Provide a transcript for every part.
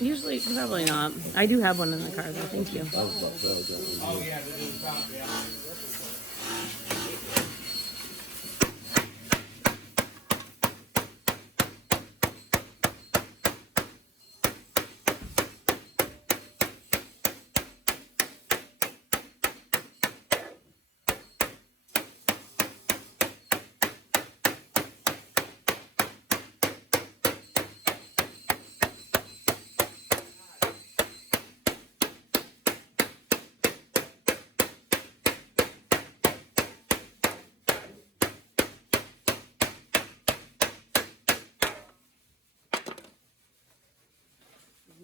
Usually, probably not. I do have one in the car though, thank you. I was about to say, I got one. Oh, yeah, this is top, yeah.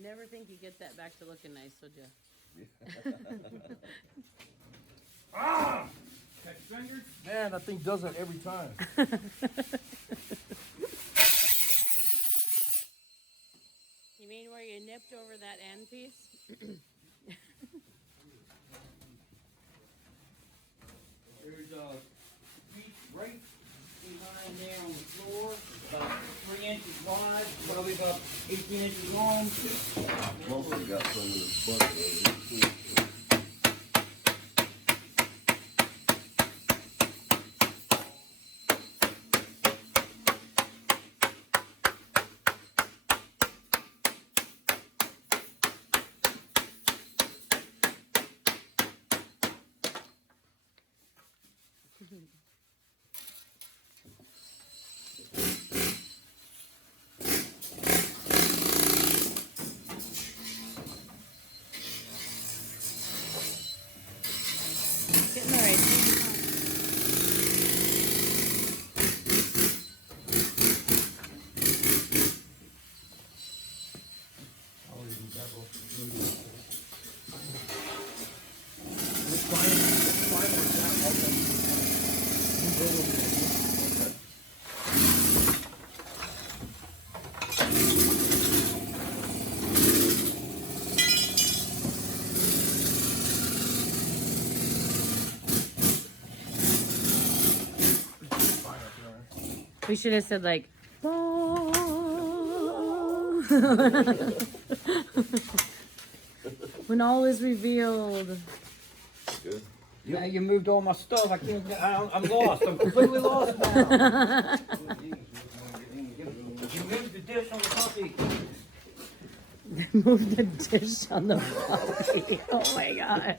Never think you get that back to looking nice, would you? Ah! Catch fingers? Man, that thing does that every time. You mean where you nipped over that end piece? There's a piece right behind there on the floor, about 3 inches wide, probably about 18 inches long. Mostly got some of the butter in it. Getting the right piece. We should have said like, "Paul." When all is revealed. Good. Now you moved all my stuff. I can't. I'm lost. I'm completely lost now. You moved the dish on the puppy. Move the dish on the puppy. Oh my gosh.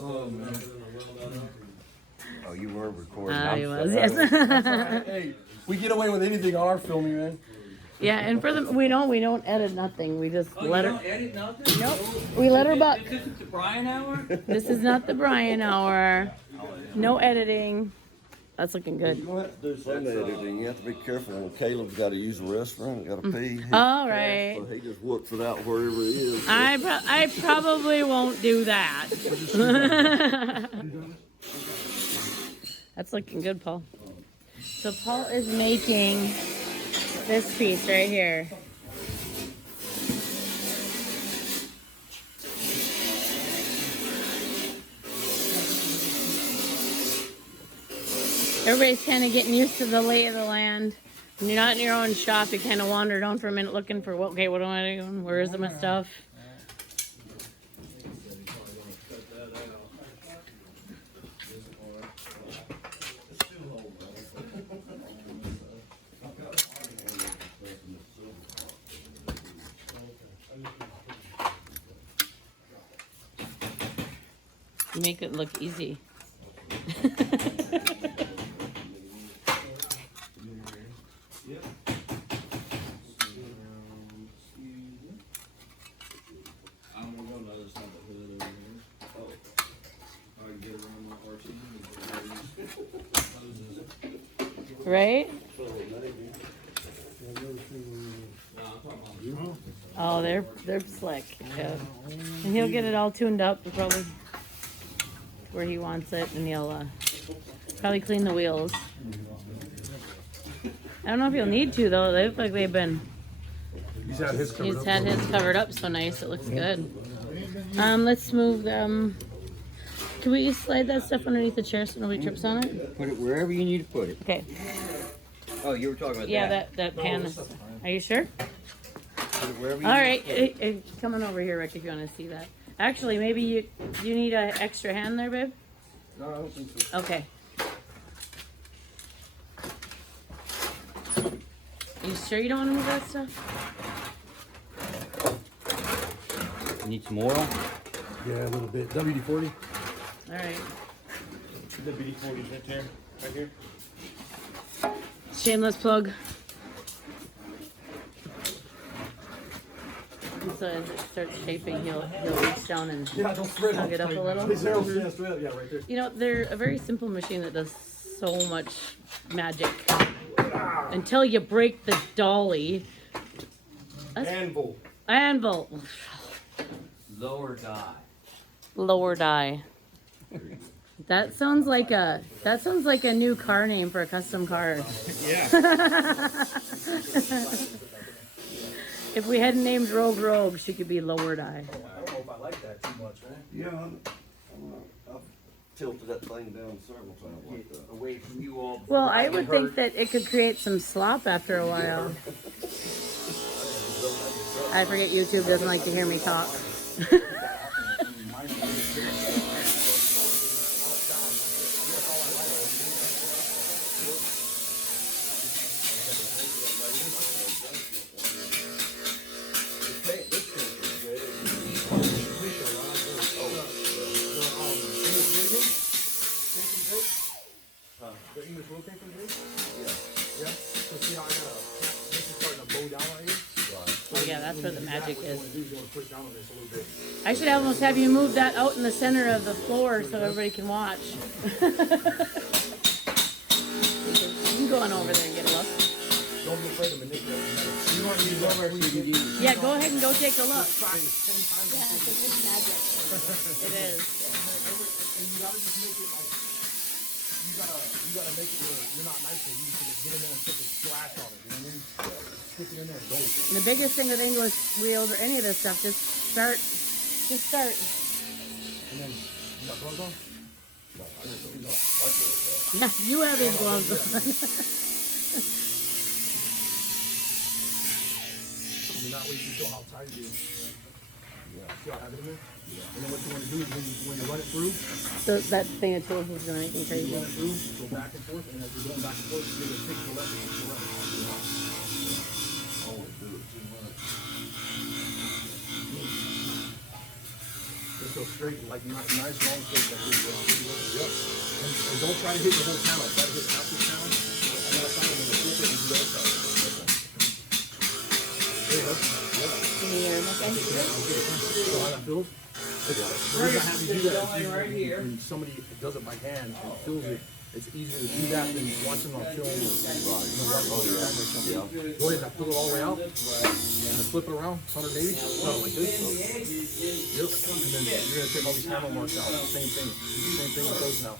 Oh, man. Oh, you were recording. He I'm was, sorry. yes. Hey, we get away with anything on our filming, man. Yeah, and for the we don't edit nothing. We just let You her. don't edit nothing? Nope. We let her buck. This isn't the Brian hour? This is not the Brian hour. No editing. That's looking You're good. going to have to do some editing. You have to be careful when Caleb's got to use the restroom, got to pee. All right. So he just whoops it out wherever it is. I probably won't do that. That's looking good, Paul. So Paul is making this piece right here. Everybody's kind of getting used to the lay of the land. When you're not in your own shop, you kind of wander down for a minute looking for, okay, what am I doing? Where is my stuff? You make it look easy. Right? Oh, they're slick. Yeah. And he'll get it all tuned up probably where he wants it, and he'll probably clean the wheels. I don't know if he'll need to though. They look like they've been. He's had his He's had his covered up so nice. It looks good. Let's move them. Can we slide that stuff underneath the chair so nobody trips on it? Put it wherever you need to put it. Okay. Oh, you were talking about Yeah, that. that pan is. Are you sure? Wherever All right, come on over here, Rick, if you want to see that. Actually, maybe you need an extra hand there, babe? No, I don't think so. Okay. You sure you don't want to move that stuff? Need some oil? Yeah, a little bit. WD-40. All right. The WD-40 is right there, right here. Shameless plug. So as it starts shaping, he'll reach down and Yeah, don't spread snug it up a little. Yeah, straight up. Yeah, right there. You know, they're a very simple machine that does so much magic. Until you break the dolly. Anvil. Anvil. Lower die. Lower die. That sounds like a new car name for a custom car. Yeah. If we hadn't named Rogue, she could be Lower Die. I don't know if I like that too much, man. Yeah, I've tilted that thing down several times like that. Away from you all. Well, I would think that it could create some slop after a while. I forget YouTube doesn't like to hear me talk. The English roll paper, dude? Yeah. Yeah? So see how I got this is starting to bow down right here? Oh yeah, that's where the magic is. You want to push down on this a little bit. I should almost have you move that out in the center of the floor so everybody can watch. You can go on over there and get a look. Don't be afraid to manipulate. You want to use over CBD. Yeah, go ahead and go take a look. Practice 10 times. Yeah, it's magic. It is. And you gotta just make it like you gotta make it where you're not nice. You just get in there and put the splash on it. You know what I mean? Stick it in there and go. And the biggest thing with English wheels or any of this stuff, just start. And then you got gloves on? Yeah, you have his gloves on. I mean, that way you can feel how tight it is. Yeah. See how I have it in there? Yeah. And then what you want to do is when you run it through, So that thing of tools is doing anything crazy. run it through, go back and forth, and as you're going back and forth, you're going to take the left and the right. Always do it too much. Just go straight, like nice long straight like this. Yep. And don't try to hit the whole panel. Try to hit half the panel. On that side, and then flip it and do the other side. There you go. Yep. Can you hear me? So how that feels? The reason I have you do that is when somebody does it by hand and fills it, it's easier to do that than watching on film or watching on camera or something. Go ahead and fill it all the way out and then flip it around 180, kind of like this. Yep. And then you're going to take all these handle marks out. Same thing. Do the same thing with those now.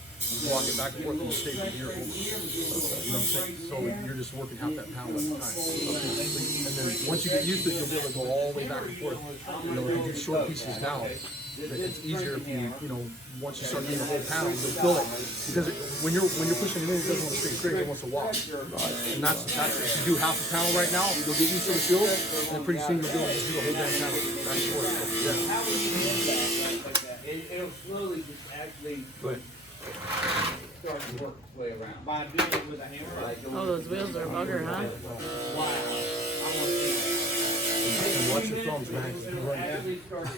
Walk it back and forth and stay from here over. You know what I'm saying? So you're just working half that panel at a time. And then once you get used to it, you'll be able to go all the way back and forth. You know, if you do short pieces now, it's easier if you know, once you start doing the whole panel, you'll fill it. Because when you're pushing it in, it doesn't want to stay straight, it wants to walk. And that's if you do half the panel right now, you'll get used to the fill, and then pretty soon you'll be able to just do the whole damn panel back and forth. So, yeah. It'll slowly just actually But start to work its way around. By doing it with a hammer, like Oh, those wheels are a bugger, huh? wow. I want to and watch your thumbs, man.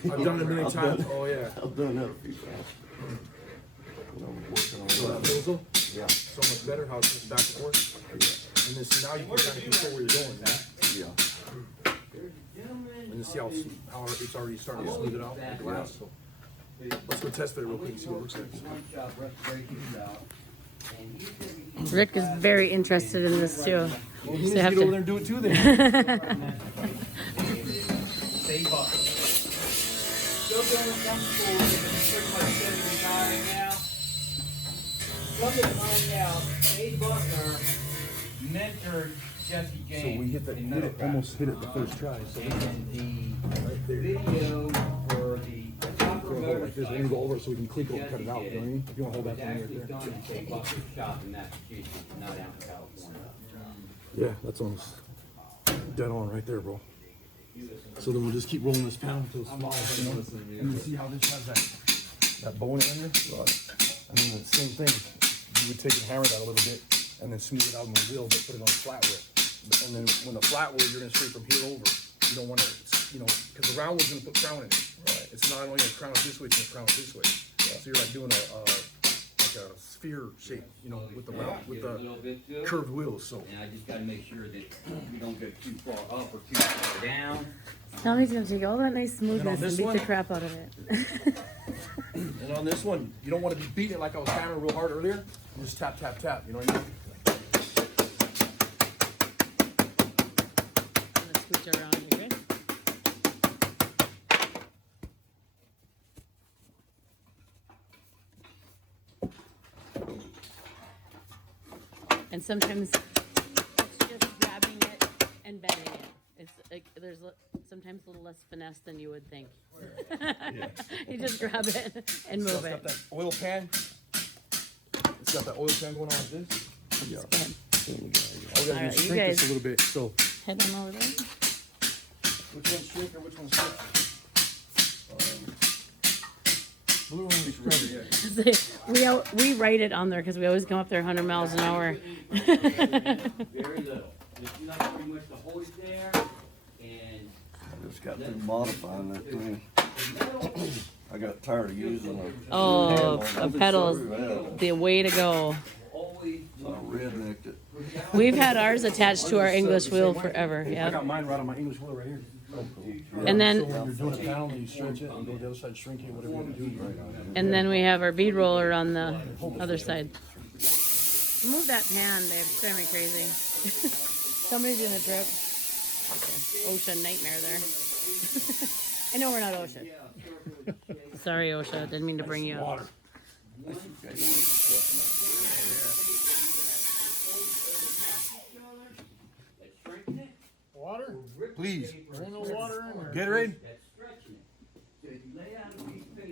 I've done it a million times. Oh yeah. I've done that a few times. When I'm working on So that feels though? Yeah. So much better how it's just back and forth. And then see now you can kind of control where you're going. Man. Yeah. And then see how it's already starting to smooth it out with the glass. So let's go test it real quick and see what it looks like. Rick is very interested in this too. Well, he So needs you to have get over to- there and do it too then. save up. Still doing something cool, pretty much 75 now. Come to find out, Dave Butler mentored Jesse James. So we hit it, almost hit it the first try. So And the video for the upper we'll go like this. We're gonna go over it so we can click it and cut it out. You know what I mean? If you want to hold that It's for me actually right done there. at Butler's shop in Massachusetts, not out in California. Yeah, that's on. Dead on right there, bro. So then we'll just keep rolling this panel until it's small. And you see how this has that bone in there? Right. And then the same thing. You would take and hammer that a little bit and then smooth it out on the wheel, but put it on flat wheel. And then when the flat wheel, you're gonna straight from here over. You don't wanna, because the round wheel's gonna put crown in it. Right. It's not only gonna crown it this way, it's gonna crown it this way. Yeah. So you're like doing like a sphere shape, with the round, with the curved wheels. So. And I just gotta make sure that we don't go too far up or too far down. Tommy's gonna take all that nice smoothness and beat one? the crap out of it. And on this one, you don't want to be beating it like I was hammering real hard earlier. You just tap, tap, tap. You know what I mean? Let's switch around. You good? And sometimes it's just grabbing it and bending it. It's like there's sometimes a little less finesse than you would think. You just grab it and move It's got it. that oil pan. It's got that oil pan going on like this. Yeah. Go ahead. All we gotta do Alright, is you shrink guys- this a little bit. So, Head on over there. which one's shrink or which one's shrink? Blue one is shrink. We write it on there because we always come up there 100 miles an hour. Very little. It's not pretty much the hose there, and I just got through modifying that thing. I got tired of using a Oh, handle. a pedal Screw is that. the way to go. always. So I rednecked it. We've had ours attached to our English wheel forever. I Yeah. got mine right on my English wheel right here. And So then when you're doing a panel, you stretch it and go to the other side, shrink it, whatever you want to do. we have our bead roller on the other side. Move that pan, babe. It's driving me crazy. Somebody's gonna trip. OSHA nightmare there. I know we're not OSHA. Sorry, OSHA. Didn't mean to bring you up. Water. Water? Please. There ain't no water in there. Gatorade?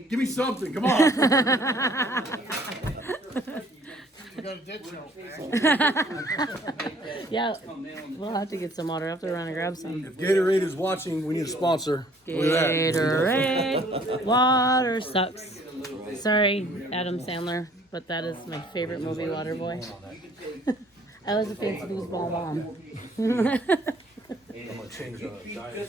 Give me something, come on. You got a ditch Yeah, we'll have to get some water. I'll have to run and grab some. If Gatorade is watching, we need a sponsor. Look at that. Gatorade. Water sucks. Sorry, Adam Sandler, but that is my favorite movie, Waterboy. I was a fancy loose ball mom. I'm gonna change diet.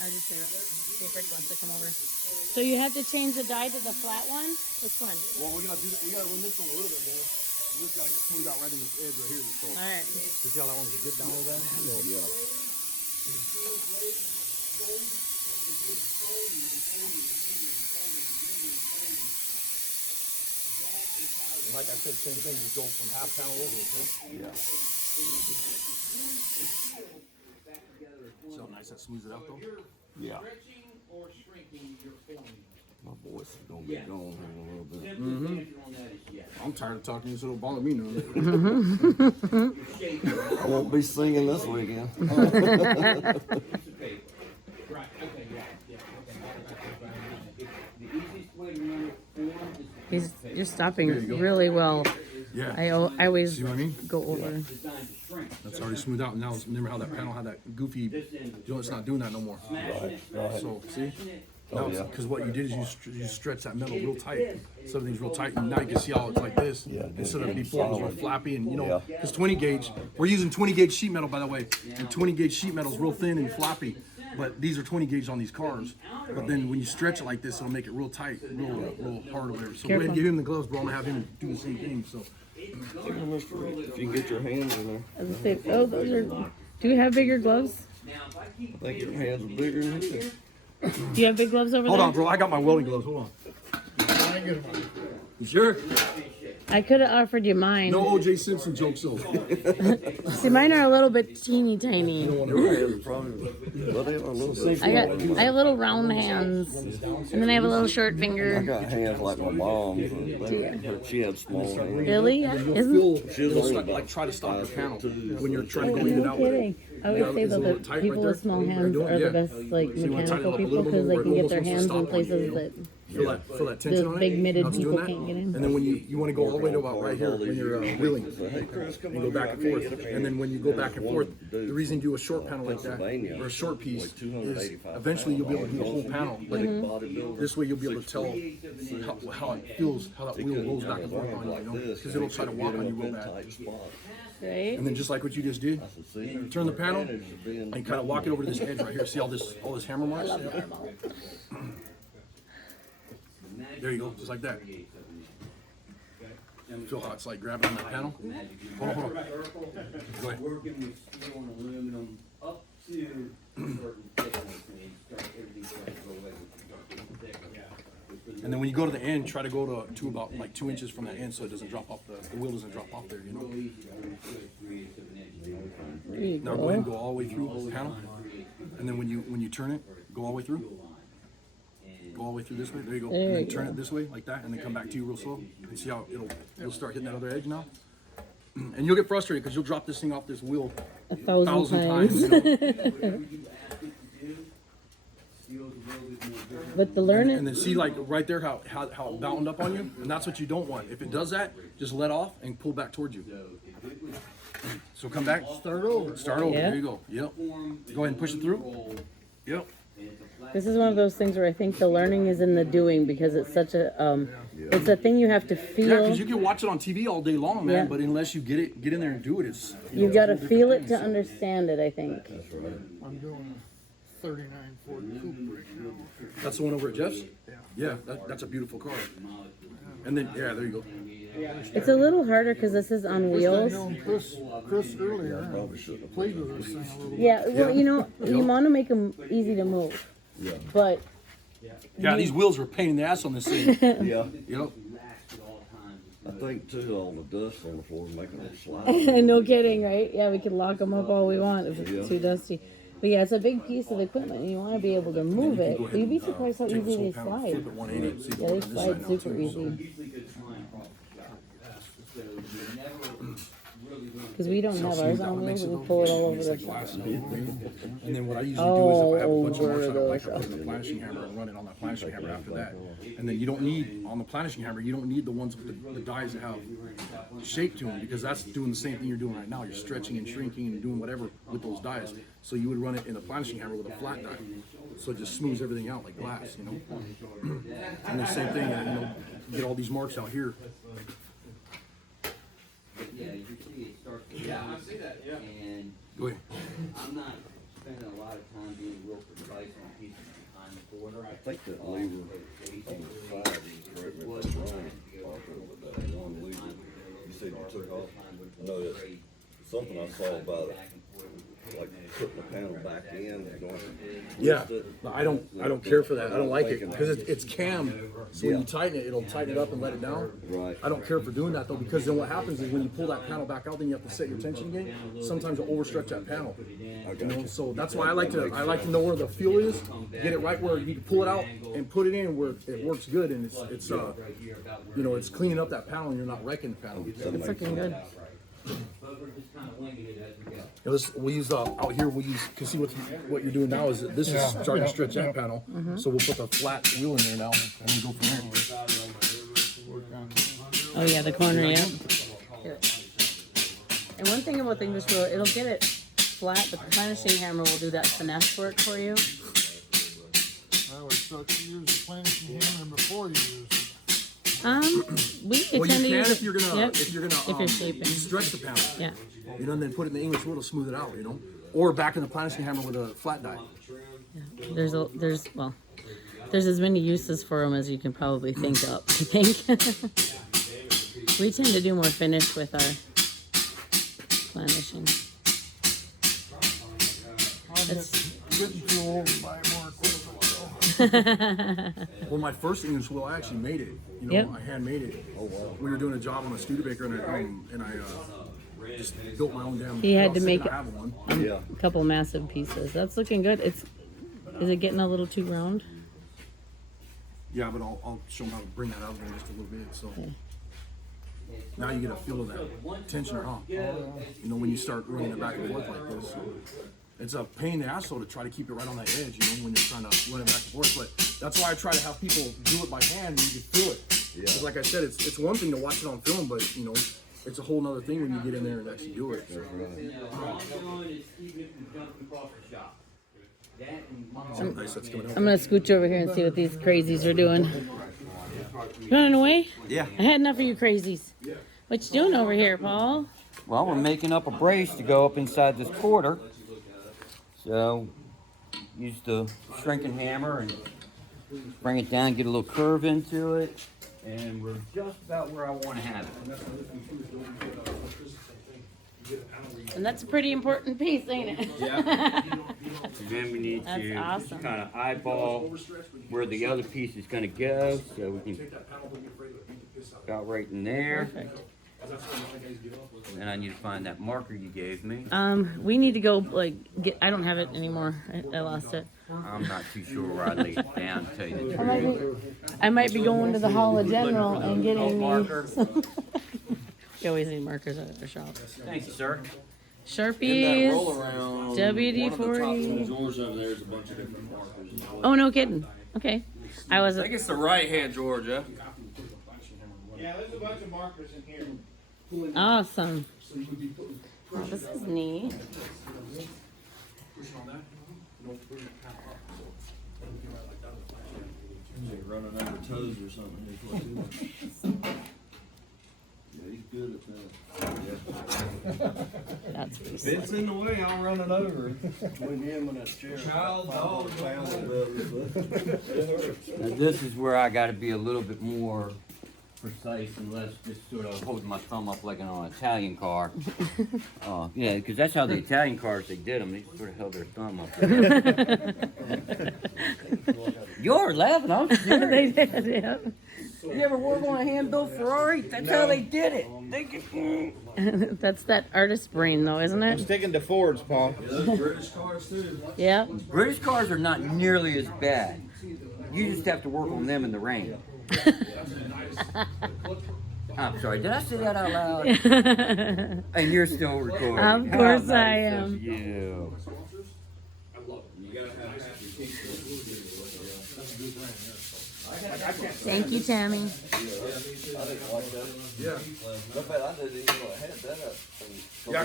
I just see if Rick wants to come over. So you have to change the dye to the flat one? Which one? Well, we gotta run this one a little bit more. We just gotta get smooth out right in this edge right here. So, Alright. you see how that one's dip down like that? So, Yeah. and like I said, same thing. You go from half panel over. Okay? Yeah. So nice. That smooths it out though. Yeah. Stretching or shrinking your forming. My voice is gonna be gone here in a little bit. Simple answer on that is yes. I'm tired of talking, so don't bother me none. I won't be singing this weekend. Piece of paper. Right, okay, yeah. The easiest way to run a form is You're stopping really well. Yeah. I always See what I mean? go over. designed to shrink. That's already smoothed out. Now, remember how that panel had that goofy, it's not doing that no more. So, see? Oh, yeah. Because what you did is you stretch that metal real tight. So everything's real tight, and now you can see how it's like this. Yeah, Instead of before it was real flappy, and Yeah. because 20 gauge, we're using 20 gauge sheet metal, by the way. And 20 gauge sheet metal is real thin and flappy. But these are 20 gauge on these cars. But then when you stretch it like this, it'll make it real tight, real hard or whatever. So go ahead and give him the gloves, bro. I'm gonna have him do the same thing. So If you get your hands in there, I was gonna say, oh, those are. Do you have bigger gloves? I think your hands are bigger than this. Do you have big gloves over hold there? on, bro. I got my welding gloves. Hold on. You sure? I could have offered you mine. No O.J. Simpson jokes, though. See, mine are a little bit teeny tiny. Your hands are probably, well, they are a little bit. I have little round hands, and then I have a little short I finger. got hands like my mom's. She had small hands. Really? Isn't? It'll like try to stop your panel when you're trying to Oh, clean it no out. kidding. I always say that the people with small hands are the best, like, mechanical people because they can get their hands in places that Feel that tension on it? big mitted How it's doing people that? can't get in. And then when you want to go all the way to about right here when you're wheeling, Hey, Chris, come you go over back and here. forth. And then when you go back and forth, the reason you do a short panel like that or a short piece is eventually you'll be able to do the whole panel. But this way you'll be able to tell how it feels, how that wheel rolls back and forth on you, you know? Because it'll try to walk on you real bad. Right? And then just like what you just did, turn the panel and kind of walk it over to this edge right here. See all this hammer marks? There you go, just like that. Feel how it's like grabbing on that panel? Hold on. Go ahead. Working with steel and aluminum up to certain thickness, and you start everything starts to go away with getting thicker. And then when you go to the end, try to go to about like 2 inches from that end so it doesn't drop off, the wheel doesn't drop off there, you know? There you Now go ahead and go. go all the way through the panel. And then when you turn it, go all the way through. Go all the way through this way, there you go. And then turn it this way like that and then come back to you real slow. And see how it'll start hitting that other edge now. And you'll get frustrated because you'll drop this thing off this wheel 1,000 times. you know? But the learning, And then see like right there how it bound up on you, and that's what you don't want. If it does that, just let off and pull back towards you. So come back. Start over. Yeah. There you go. Yep. Go ahead and push it through. Yep. this is one of those things where I think the learning is in the doing, because it's such a, it's a thing you have to Yeah, feel. because you can watch it on TV all day long, man. Yeah. But unless you get in there and do it, it's You've got to feel it to understand it, I think. I'm doing a 39 Ford Coupe right now. That's the one over at Jeff's. Yeah, that's a beautiful car. And then there you go. It's a little harder because this is on I wheels. known Chris earlier and played with this thing a little bit. Yeah, well, you know, you want to make them easy to move. Yeah. But Yeah, these wheels are a pain in the ass on this thing. Yeah, Yep. I think too, all the dust on the floor is making them slide. no kidding, right? Yeah, we can lock them up all we want if it's Yeah. too dusty. But yeah, it's a big piece of equipment, and you want to be able to move it. But you'd be surprised how Take this easy whole they panel, slide. flip it 180, see if Yeah, it they goes on this slide side now, super too, so. easy. Because we don't have ours on wheels, and we pull it all over the shop. And then what I usually do is if I have a bunch of marks I don't like, I put it in the planishing hammer and run it on that planishing hammer after that. And then you don't need, on the planishing hammer, you don't need the ones with the dies that have shape to them, because that's doing the same thing you're doing right now. You're stretching and shrinking and doing whatever with those dies. So you would run it in the planishing hammer with a flat die. So it just smooths everything out like glass, you know? And the same thing, you know, get all these marks out here. Yeah, you see it starts to I see that, and Go ahead. I'm not spending a lot of time being real precise on pieces behind the quarter. I think that lever on the side, you correct me if I'm wrong, Parker, with that one lever, you said you took off. No, it's something I saw about it, like putting the panel back in and going to Yeah, twist it. I don't care for that. I don't like it because it's cam. So when you tighten it, it'll tighten it up and let it down. Right. I don't care for doing that though, because then what happens is when you pull that panel back out, then you have to set your tension again. Sometimes you'll overstretch that panel. You know, so that's why I like to know where the fuel is, get it right where you can pull it out and put it in where it works good, and it's you know, it's cleaning up that panel and you're not wrecking the panel. It's looking good. But we're just kind of winging it as we go. You know, we use out here. We use, can see what you're doing now is that this is starting to stretch that panel. So we'll put the flat wheel in there now and then go from there. Oh yeah, the corner, yeah. Here. And one thing about the English wheel, it'll get it flat, but the planishing hammer will do that finesse work for you. I always thought you used the planishing hammer before you used it. We Well, you tend to can use if you're gonna Yep. if you're shaping. stretch the panel. Yeah. You know, and then put it in the English wheel to smooth it out. You know, or back in the planishing hammer with a flat die. There's as many uses for them as you can probably think up. I think we tend to do more finish with our planishing. I'm getting too old to buy more equipment. Well, my first English wheel, I actually made it. You know, Yep. I handmade it. Oh wow! We were doing a job on a Studebaker, and I just built my own damn. He had to well, make I have one. Yeah. A couple massive pieces. That's looking good. Is it getting a little too round? Yeah, but I'll show them how to bring that out there just a little bit. So now you get a feel of that tensioner, huh? You know, when you start running it back and forth like this. It's a pain in the ass though to try to keep it right on that edge, you know, when you're trying to run it back and forth. But that's why I try to have people do it by hand and you can feel it. Because like I said, it's one thing to watch it on film, but you know, it's a whole nother thing when you get in there and actually do it. So. I'm gonna scooch over here and see what these crazies are doing. You running away? Yeah. I had enough of you crazies. What you doing over here, Paul? Well, we're making up a brace to go up inside this quarter. So, use the shrinking hammer and bring it down, get a little curve into it. And we're just about where I want to have it. And that's a pretty important piece, ain't it? Yeah. Then we need That's to awesome. kind of eyeball where the other piece is going to go, so we can about right in there. Perfect. And I need to find that marker you gave me. We need to go like get. I don't have it anymore. I lost it. I'm not too sure where I laid it down, to tell you the truth. I might be going to the Hall of General and getting me. Marker. You always need markers at the shop. Thank you, sir. Sharpies. WD-40. Drawers over there is a bunch of different markers. Oh, no kidding. Okay. I was. I think it's the right hand drawer, Jeff. Yeah, there's a bunch of markers in here. Awesome. Oh, this is neat. Running under toes or something. Yeah, he's good at that. That's pretty If it's in the way, I'll run it over. Between him and that chair. Now this is where I got to be a little bit more precise and less just sort of holding my thumb up like on an Italian car. Yeah, because that's how the Italian cars, they did them. They sort of held their thumb up there. You're laughing, I'm serious. They did, yeah. You ever work on a hand-built Ferrari? That's how they did it. They get... That's that artist brain, though, isn't it? Sticking to Fords, Paul. Yeah, those British cars too. Yeah. British cars are not nearly as bad. You just have to work on them in the rain. I'm sorry, did I say that out loud? And you're still recording. Of course I am. You. Thank you, Tammy. I didn't like that. Yeah. In fact, I didn't even know I had that up. Yeah.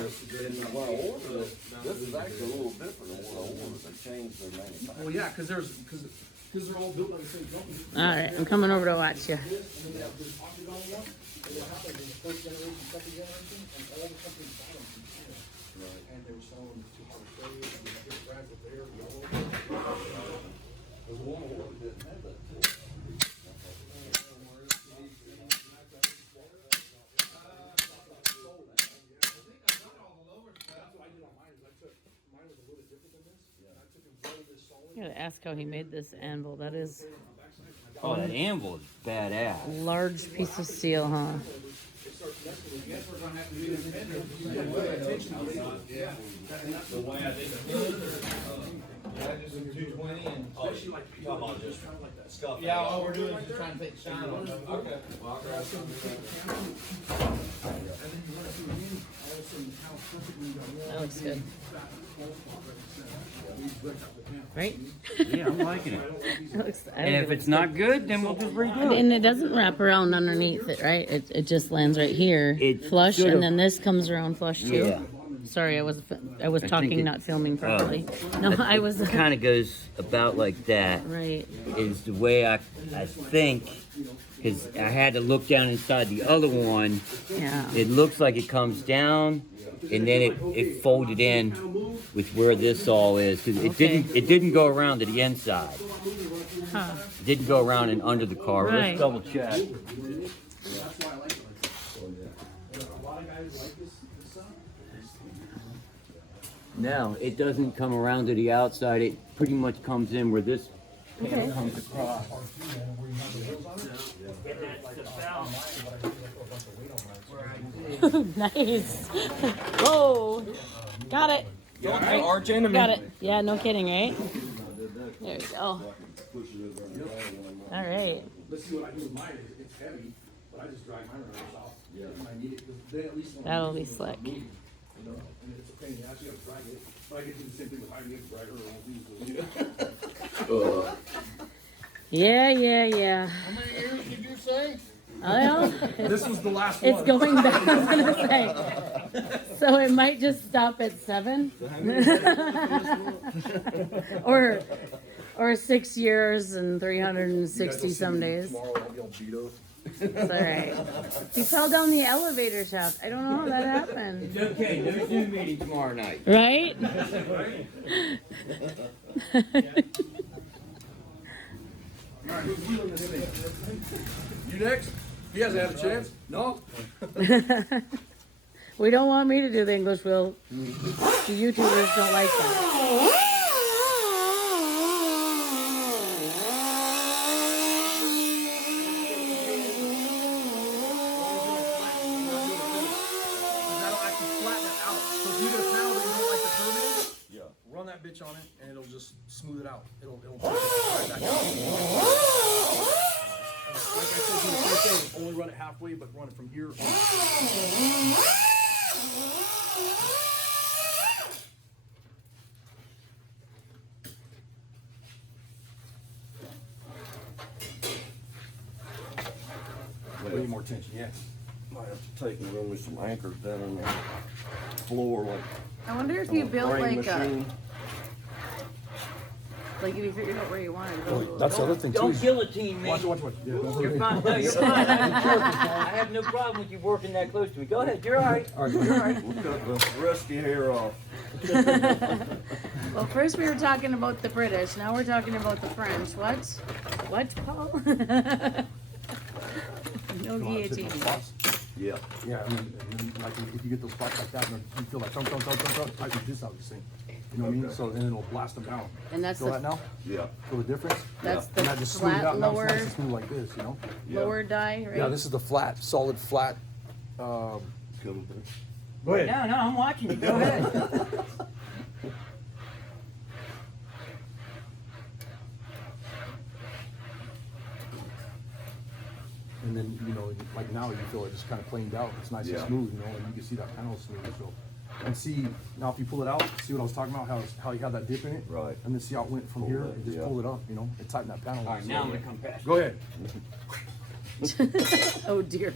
When I ordered it, this is actually a little different than when I ordered it. They changed their manufacturer. Well, yeah, because they're all built on the same company. All right, I'm coming over to watch you. I gotta ask how he made this anvil. That is Oh, that anvil is badass. a large piece of steel, huh? Yeah, all we're doing is just trying to take shine on them. Okay. That looks good. Right? Yeah, I'm liking it. That looks, I And think if it it's not good, then we'll just redo it. and it doesn't wrap around underneath it, right? It just lands right here, It flush, sort and of- then this comes around flush too. Yeah. Sorry, I was think talking, it- not filming properly. No, I was Kind of goes about like that. right. Is the way I think, because I had to look down inside the other one. Yeah. It looks like it comes down, and then it folded in with where this all is, because Okay. it didn't go around to the inside. Huh. It didn't go around and under the car. Right. Let's double check. No, it doesn't come around to the outside. It pretty much comes in where this panel Okay. comes across. Nice. Whoa. Got it. Right. Arch enemy. Got it. Yeah, no kidding, right? There we go. All right. Let's see what I do with mine. It's heavy, but I just drag mine around the shop. Yeah. I need it, 'cause then at least when That'll be slick. and And it's a pain in the ass, you gotta drag it. But I get to do the same thing with hiring, you have to drag her around. Yeah. How many years did you say? Well, This was the last it's one. going back, I was gonna say. So it might just stop at 7. Or 6 years and 360 some days. Tomorrow I'll be all beat up. It's alright. He fell down the elevator shaft. I don't know how that happened. It's okay, no Zoom meeting tomorrow night. Right? Alright, who's wheeling this thing? You next? He hasn't had a chance? No? We don't want me to do the English wheel. The YouTubers don't like that. Run that bitch on it, and it'll just smooth it out. It'll right back out. Like I said, do the same thing. Only run it halfway, but run it from here on. Way more tension, yeah. Might have to take and run me some anchors down in the floor like I wonder if you built crane like machine. like if you figured out where you wanted to go. That's the other thing too. Don't guillotine me. Watch. Yeah, You're fine. No, you're fine. I have no problem with you working that close to me. Go ahead. You're all right. You're all right. We'll cut the rescue hair off. Well, first we were talking about the British. Now we're talking about the French. What? What, Paul? No guillotine. Yeah. Yeah, and then like if you get those spots like that, and you feel like thump, I can this out this thing. You know what I mean? So then it'll blast them down. And that's Feel that the now? Yeah. Feel the difference? that's And I the just smooth it flat out. Now it's lower nice and smooth like this, you know? lower die, right? Yeah, this is the flat, solid flat. Come through. Go ahead. No, I'm watching you. Go ahead. And then, you know, like now you feel it just kind of planed out. It's nice and Yeah. smooth, you know, and you can see that panel is smooth. So, and see, now if you pull it out, see what I was talking about, how you had that dip in it? Right. And then see how it went from Pull here, that, and just yeah. pull it up, you know, and tighten that panel. All right, now I'm gonna come past. Go ahead. Oh dear.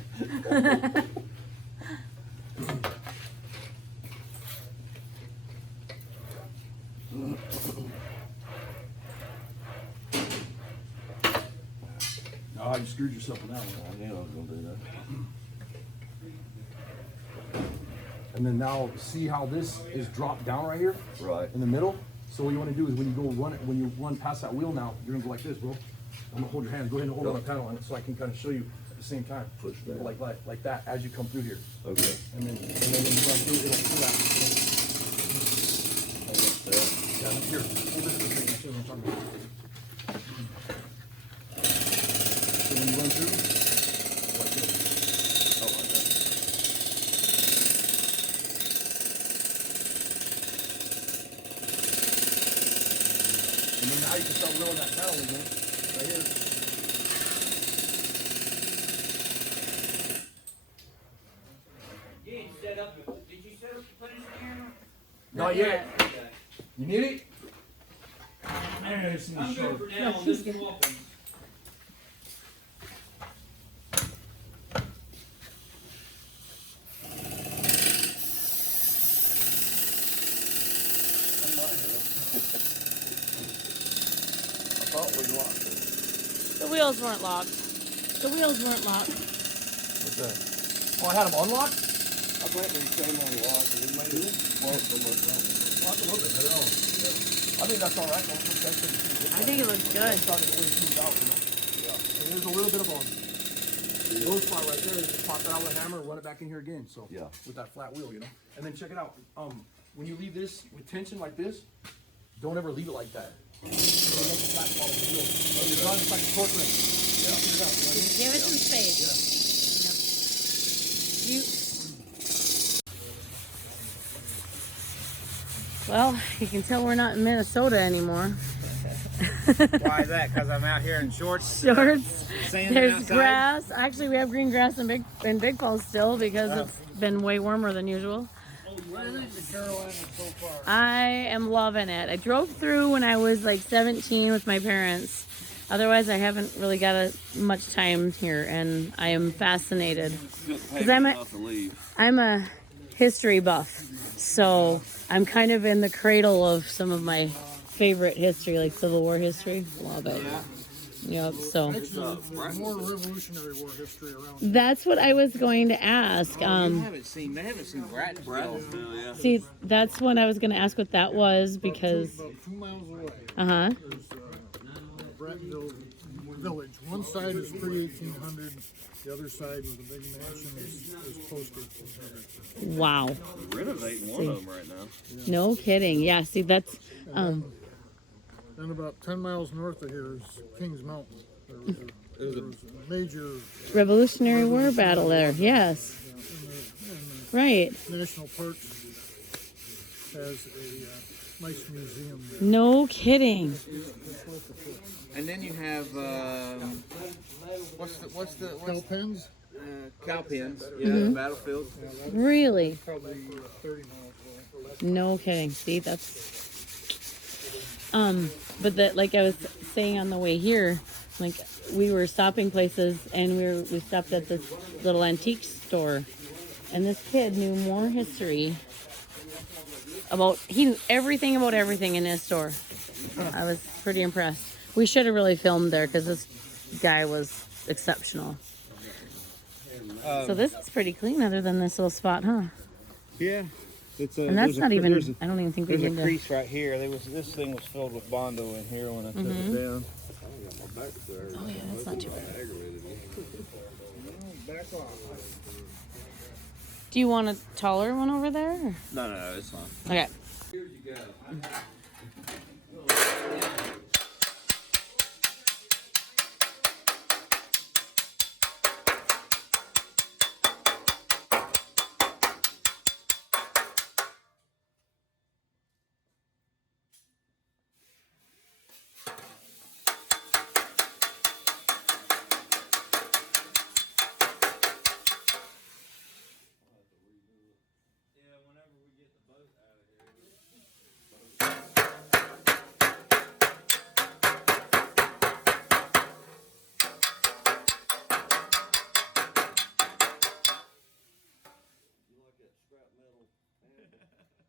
Oh, you screwed yourself with that one. I knew I was gonna do that. And then now see how this is dropped down right here Right. in the middle. So what you want to do is when you go run it, when you run past that wheel now, you're gonna go like this, bro. I'm gonna hold your hand. Go ahead and hold on the panel on it so I can kind of show you at the same time. Push that. Like that as you come through here. Okay. And then when you run through, it'll pull that. Yeah, here. Hold this for a second. I'll show you what I'm talking about. So when you run through, like this. Oh my God. And then now you can start wheeling that panel again. Right here. Did you set up the finish camera? Not yet. Okay. You need it? Man, this thing I'm is good sharp. for now on this swapping. I thought we locked it. The wheels weren't locked. The wheels weren't locked. What's that? Oh, I had them unlocked? I thought they came unlocked and we made it work from us. Well, that's a little bit better. I think that's all right. That's I think it looks good. starting to really smooth out, you know? Yeah. And there's a little bit of a low spot right there. You just pop that out with a hammer and run it back in here again. So Yeah. with that flat wheel, you know? And then check it out. When you leave this with tension like this, don't ever leave it like that. It'll make the flat fall off the wheel. It's not just like a torque wrench. Yeah. It out, you know what I mean? Give it some space. Yep. Well, you can tell we're not in Minnesota anymore. Why is that? Because I'm out here in shorts. Shorts. Sanding There's outside? grass. Actually, we have green grass in Big Falls still because it's been way warmer than usual. What do you think of Carolina so far? I am loving it. I drove through when I was like 17 with my parents. Otherwise, I haven't really got much time here, and I am fascinated. Because I'm a history buff, so I'm kind of in the cradle of some of my favorite history, like Civil War history. Love it. Yep. So More Revolutionary War history around. that's what I was going to ask. They haven't seen Brattonville. See, that's what I was going to ask what that was because. About 2 miles away. Uh huh. There's Brattonville Village. One side is pre-1800. The other side with a big mansion is post-1800. Wow. Renovating one of them right now. No kidding. Yeah. See, that's. Then about 10 miles north of here is Kings Mountain. There was a major Revolutionary War battle there. Yes. Right. National Parks has a nice museum there. No kidding. And then you have what's the Cowpens? Cowpens? Yeah, the battlefield. Really? Probably 30 miles away. No kidding. See, that's. But that, like I was saying on the way here, like we were stopping places and we stopped at this little antique store, and this kid knew more history he knew everything about everything in his store. I was pretty impressed. We should have really filmed there because this guy was exceptional. So this is pretty clean other than this little spot, huh? Yeah. And that's not even, I don't even think we There's a need to. crease right here. This thing was filled with Bondo in here when I took it down. Oh yeah, that's not too bad. Back off. Do you want a taller one over there? Or? No, it's fine. Okay. Here you go.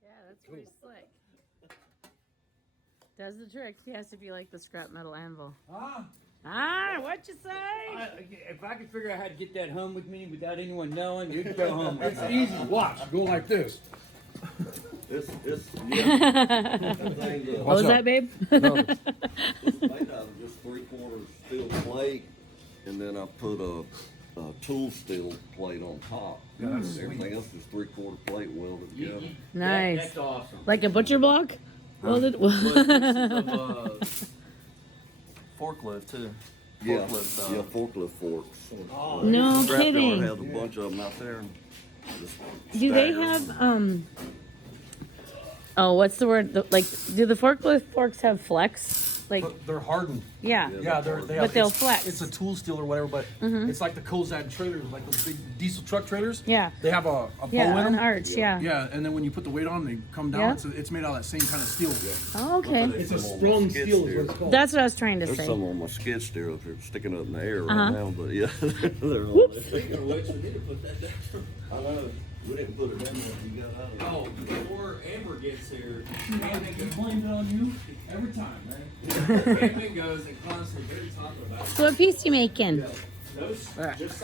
Yeah, that's pretty slick. Does the trick. Yes, if you like the scrap metal anvil. What'd you say? If I could figure out how to get that home with me without anyone knowing, you'd go home. It's easy. Watch. Go like this. It's yeah. What was that, babe? It's made out of just 3/4 steel plate, and then I put a tool steel plate on top. Everything else is 3/4 plate welded together. Nice. That's awesome. Like a butcher block? Welded? Forklift too. Yeah, Forklift, yeah, forklift forks. No Scrapyard kidding. has a bunch of them out there. And just Do they stagger 'em. have oh, what's the word? Like, do the forklift forks have flex? Like, But they're hardened. yeah. Yeah, they have, But they'll it's- flex. It's a tool steel or whatever, but it's like the Kozad trailers, like those big diesel truck trailers. Yeah. They have a bow Yeah, in an them. arch, yeah. Yeah, and then when you put the weight on, they come down. Yeah. It's made out of that same kind of steel. Oh, okay. It's a sprung steel is what it's called. That's what I was trying to There's say. some on my skid steer up here sticking up in the air right Uh-huh. now, but yeah, they're on Whoops. there. Speaking of which, we need to put that down. I know. We didn't put it down when you got out of it. Oh, before Amber gets here, Camping blames it on you every time, man. Camping goes and constantly they're talking about So what piece you making? those.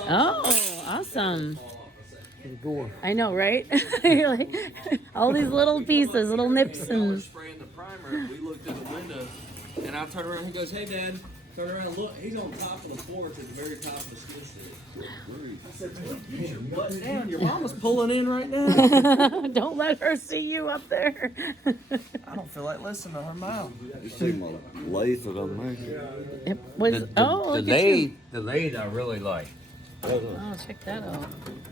Oh, awesome. Door. I know, right? You're like, all these little pieces, little nips and... Spraying the primer. We looked in the window, and I turned around. He goes, "Hey, Dad." Turn around, look. He's on top of the floor to the very top of the skid steer. I said, "Look, get your butt down. Your mama's pulling in right now." Don't let her see you up there. I don't feel like listening to her mouth. You see my lathe that I'm making? It was, oh, look at you. The lathe I really like. Oh, check that out.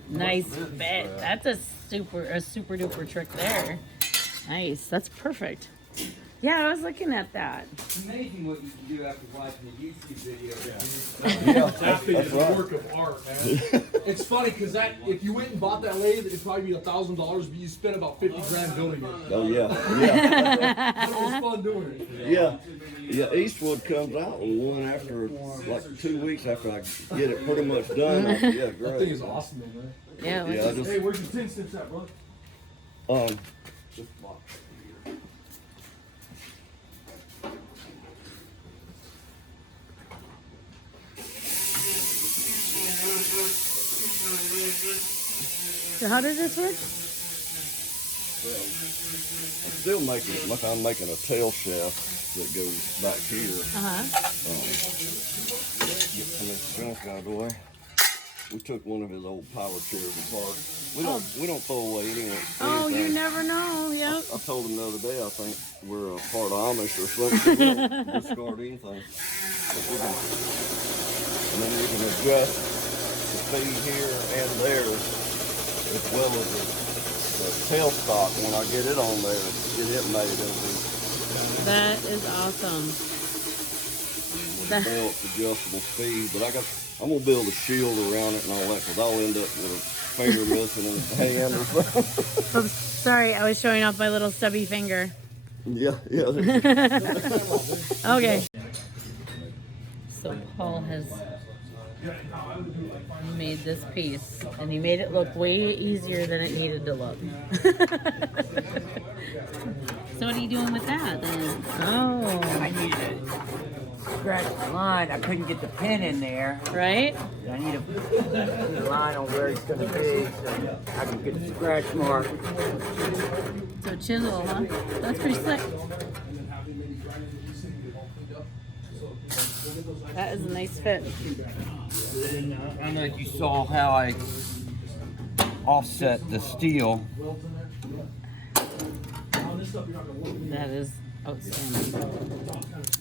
Nice bit. That's a super duper trick there. Nice. That's perfect. Yeah, I was looking at that. It's amazing what you can do after watching a YouTube video. Yeah, That thing that's is a right. work of art, man. It's funny because that if you went and bought that lathe, it'd probably be $1,000, but you spent about 50 grand building it. Oh, yeah, But it was fun doing it. yeah. Yeah, Eastwood comes out with one after, like 2 weeks after I get it pretty much done. I said, yeah, That thing great. is awesome, though, man. Yeah, Yeah, I just, Hey, where's your 10 cents at, bro? so how does this work? still making, like I'm making a tail shaft that goes back here. Get some of this junk out of the way. We took one of his old power chairs apart. We don't throw away Oh, you anything. never know. Yep. I told him the other day, I think we're a part Amish or something. We don't discard anything. But and then we can adjust the speed here and there, as well as the tailstock. When I get it on there, get it made, it'll be That is awesome. belt adjustable speed. But I'm gonna build a shield around it and all that, because I'll end up with a finger missing and a hand or something. Oops, sorry, I was showing off my little stubby finger. Yeah. Okay. So Paul has made this piece, and he made it look way easier than it needed to look. So what are you doing with that then? Oh, I needed to scratch the line. I couldn't get the pin in there. right? I need to put a line on where it's going to be so I can get the scratch mark. So chisel, huh? That's pretty slick. That is a nice fit. I don't know if you saw how I offset the steel. That is outstanding.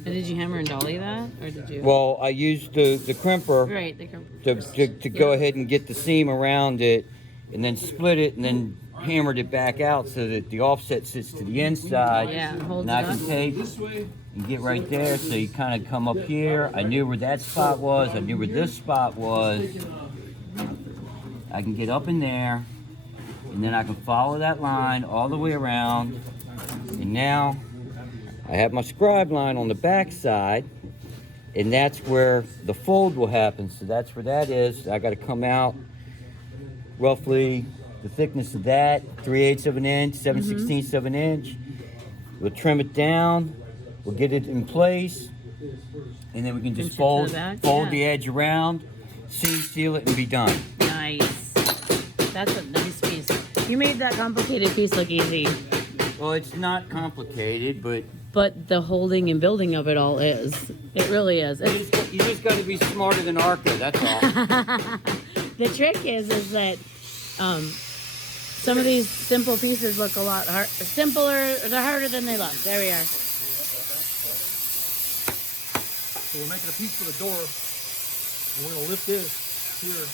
And did you hammer and dolly that, or did you? Well, I used the crimper Right, they come to go ahead and get the seam around it, and then split it, and then hammered it back out so that the offset sits to the inside. Yeah, holds And I it can up. take and get right there, so you kind of come up here. I knew where that spot was. I knew where this spot was. I can get up in there, and then I can follow that line all the way around. And now I have my scribe line on the back side, and that's where the fold will happen. So that's where that is. I got to come out roughly the thickness of that, 3/8 of an inch, 7/16 of an inch. We'll trim it down. We'll get it in place, and then we can Pinch it just to fold the back, fold yeah. the edge around, seam seal it, and be done. Nice. That's a nice piece. You made that complicated piece look easy, Well, it's not complicated, but but the holding and building of it all is. It really is. It's, you just got to be smarter than Arca. That's all. the trick is that some of these simple pieces look a lot simpler. They're harder than they look. There we are. So we're making a piece for the door, and we're gonna lift this here.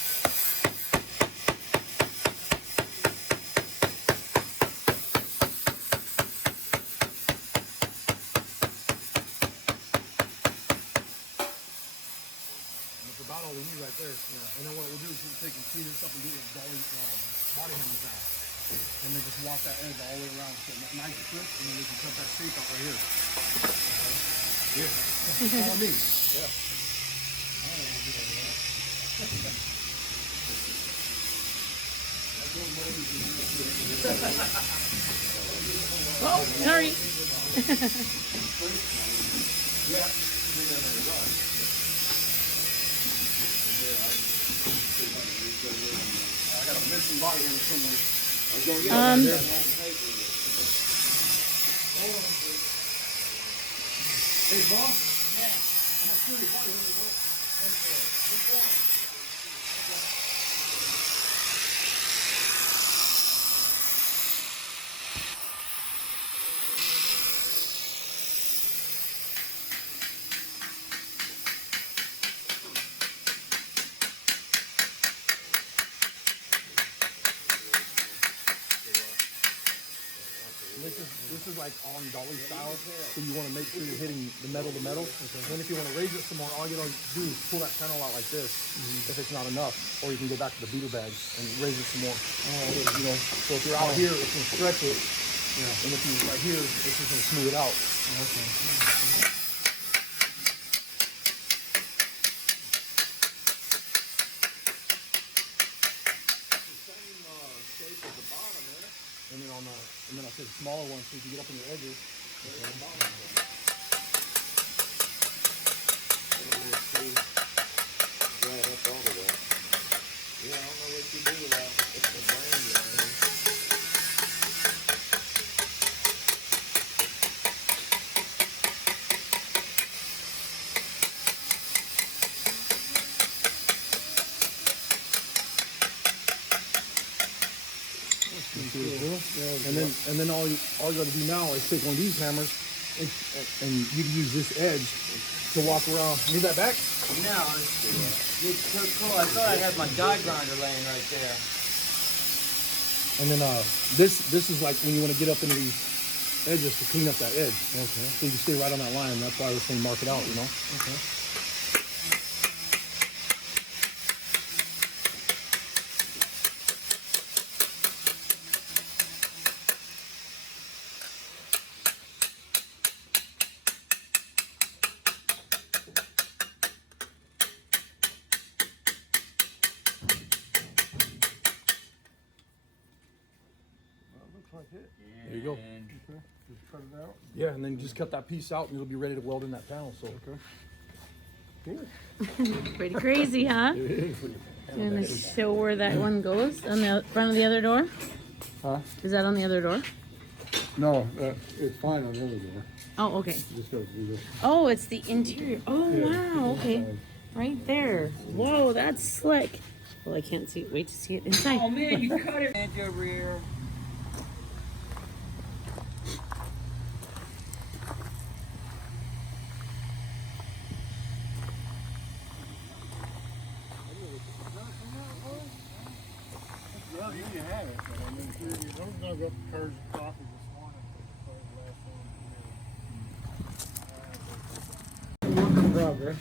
And it's about all we need right there. And then what we'll do is we'll take and clean this up and do the body hammers out. And then just walk that edge all the way around so nice and crisp, and then we can cut that shape out right here. Yeah. Follow me. Yeah. Oh, sorry. I got a missing body hammer somewhere. Hey, boss? Yeah. I'm not sure your body hammer, bro. This is like on dolly style, so you want to make sure you're hitting the metal to metal. And then if you want to raise it some more, all you gotta do is pull that panel out like this, if it's not enough, or you can go back to the beater bag and raise it some more. You know, so if you're out here, it's gonna stretch it, and if you're right here, it's just gonna smooth it out. And then and then I said smaller ones so you can get up in your edges. Yeah, I don't know what you do without it's the brand around here. And then all you gotta do now is take one of these hammers and you can use this edge to walk around. Need that back? No, it's so cool. I thought I had my die grinder laying right there. And then this is like when you want to get up into these edges to clean up that edge. Okay. So you can stay right on that line. That's why I was saying mark it out, you know? Okay. There you go. Just cut it out. Yeah, and then just cut that piece out and it'll be ready to weld in that panel. So Pretty crazy, huh? it is. You gonna show where that one goes on the front of the other door? Huh? Is that on the other door? No, it's fine on the other door. Oh, okay. Just gotta do this. Oh, it's the interior. Oh, wow. Okay. Right there. Whoa, that's slick. Well, I can't see. Wait to see it inside. Oh man, you cut it. Edge over here. Well, you can have it, but I mean, if you're gonna go up to Curry's coffee this morning. Work in progress.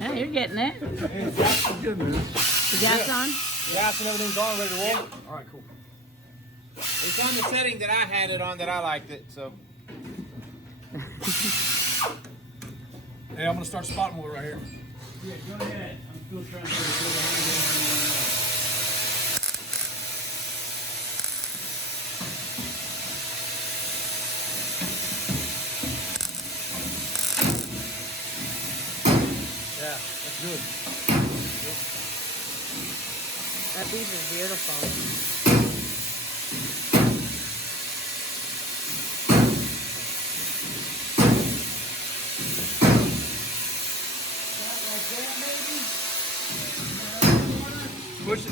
Yeah, you're getting it. The gas on? Gas and everything's on, ready to roll? All right, cool. It's on the setting that I had it on that I liked it, so. Hey, I'm gonna start spot mold right here. Yeah, go ahead. I'm still trying to Yeah, that's good. That piece is beautiful.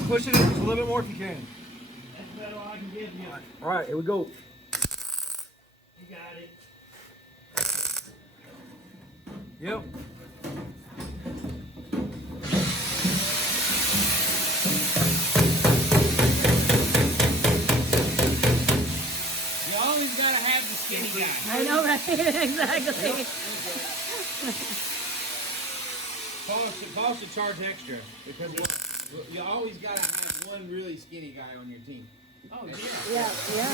Push it in just a little bit more if you can. That's about all I can give you. All right, here we go. You got it. Yep. You always gotta have the skinny guy. I know, right? Exactly. Paul should charge extra because you always gotta have one really skinny guy on your team. Oh yeah. Yeah, yeah.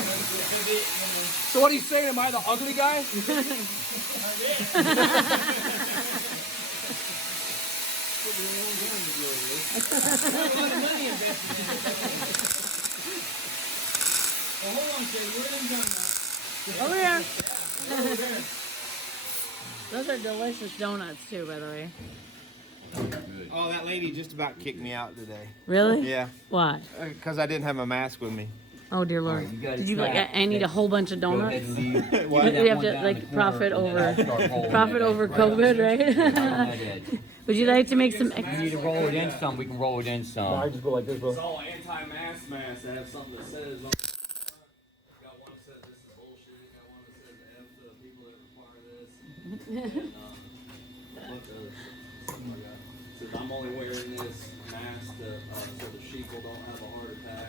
So what he's saying, am I the ugly guy? Well, hold on, Shay. We're in done now. Over here. Those are delicious donuts too, by the way. Oh, that lady just about kicked me out today. Really? Yeah, Why? because I didn't have my mask with me. Oh dear Lord. Alright, you got it Did you like? snapped. I need a whole bunch of Go ahead donuts. and leave. What? Leave that We have one to down like the corner, profit and then over I'll start rolling profit it over right COVID, Right on right? that edge. Would you like to make some? You need to roll it in some. We can roll it in I some. just go like this, bro. It's all anti-mask masks that have something that says on the front. Got one that says this is bullshit. Got one that says F to the people that require this. And, a bunch of other shit. Stuff like that. Says I'm only wearing this mask to, so the sheeple don't have a heart attack.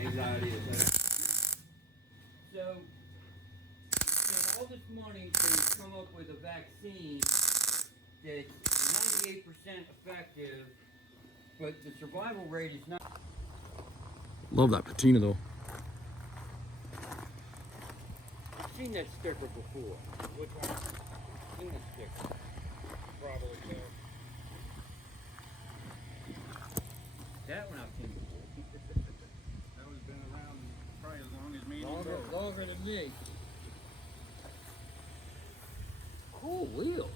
Anxiety attack. seen that's 98% effective, but the survival rate is not. Love that patina though. I've seen that sticker before. Which one? I've seen that sticker. Probably so. That one I've seen before. That one's been around probably as long as me. Longer than me. Cool wheel.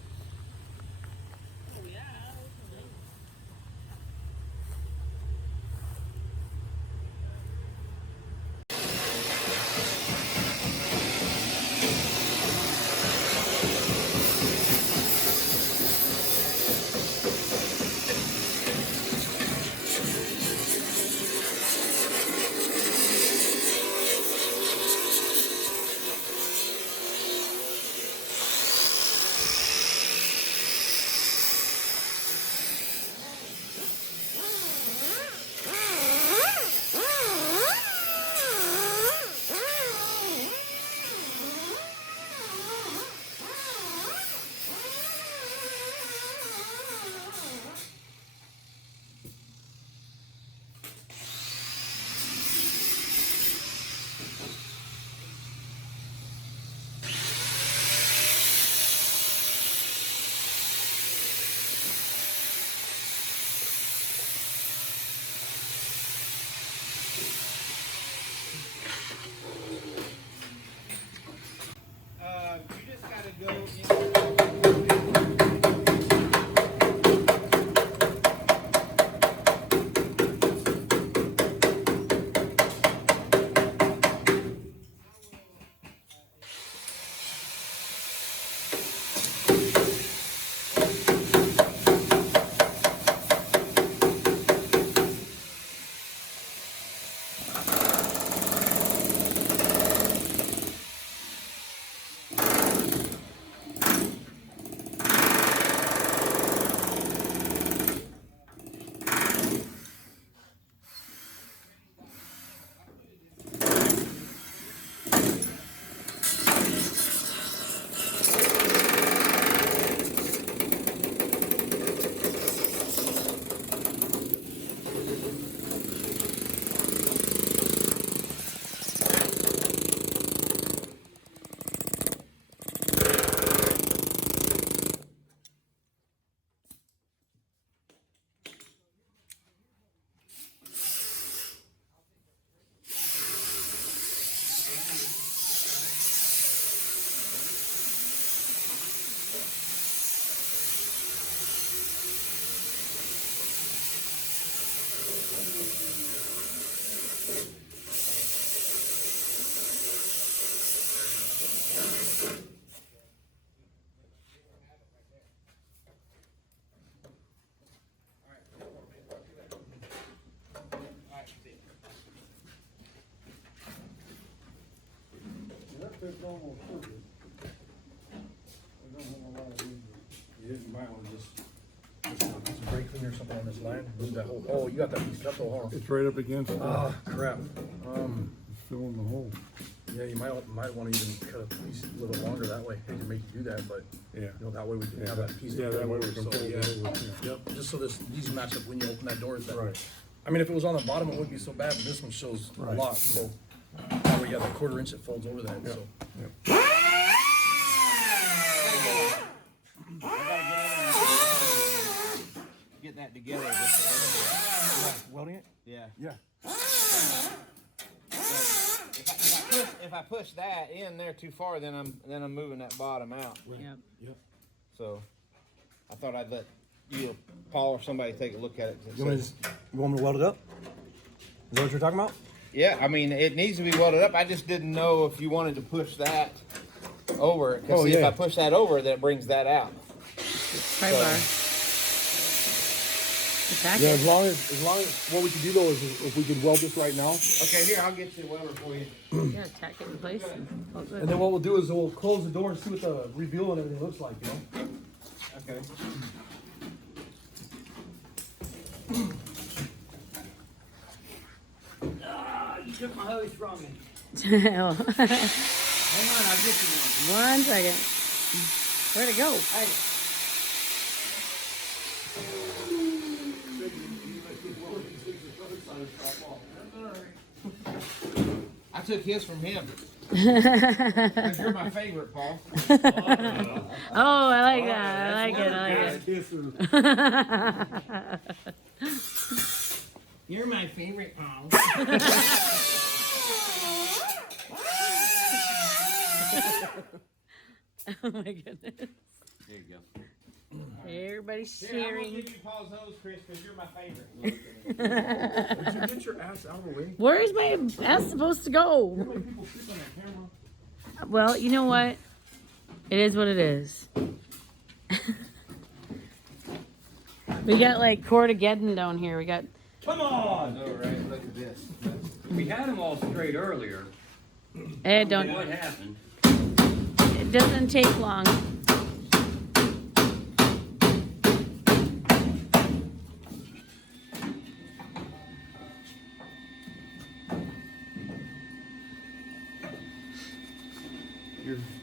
You just gotta go in. That's almost perfect. We don't have a lot of room. You might want to just brake cleaner or something on this line. Move that whole. Oh, you got that piece cut though, huh? It's right up against it. Ah, crap. It's filling the hole. Yeah, you might want to even cut a piece a little longer that way. Hate to make you do that, but Yeah. you know that way we can have that piece. Yeah, to that way we over, can so, fold it yeah. over, yeah. Yep. Just so these match up when you open that door. That, Right. I mean, if it was on the bottom, it wouldn't be so bad, but this one shows a Right. lot. So that way you have a 1/4 inch that folds over that. So. Yep. Get that together just a little bit. Welding it? Yeah. Yeah. If I push that in there too far, then I'm moving that bottom out. Yep. Yep. So I thought I'd let you, or Paul, or somebody take a look at it. You want me to weld it up? Is that what you're talking about? Yeah, I mean it needs to be welded up. I just didn't know if you wanted to push that over. Cause see, if I push that over, then it brings that out. Pry bar. Attack Yeah, it. as long as what we can do though is if we can weld this right now, Okay, here, I'll get you a welder for you. Yeah, tack it in place. And hold and it. then what we'll do is we'll close the door and see what the reveal and everything looks like, you know? Okay. Ah, you took my hose from me. Oh. Hang on, I'll get you one. One second. Where'd it go? I took his from him. Because you're my favorite, Paul. Oh, I like that. I like it. I like it. You're my favorite, Paul. Oh my goodness. There you go. Everybody's Here, I'm gonna sharing. give you Paul's hose, Chris, because you're my favorite. Did you get your ass out of the way? Where is my ass supposed to go? How many people sleep on that camera? Well, you know what? It is what it is. We got like Cortageddon down here. We got. Come on! All right, look at this. We had them all straight earlier. It What don't. happened? It doesn't take long.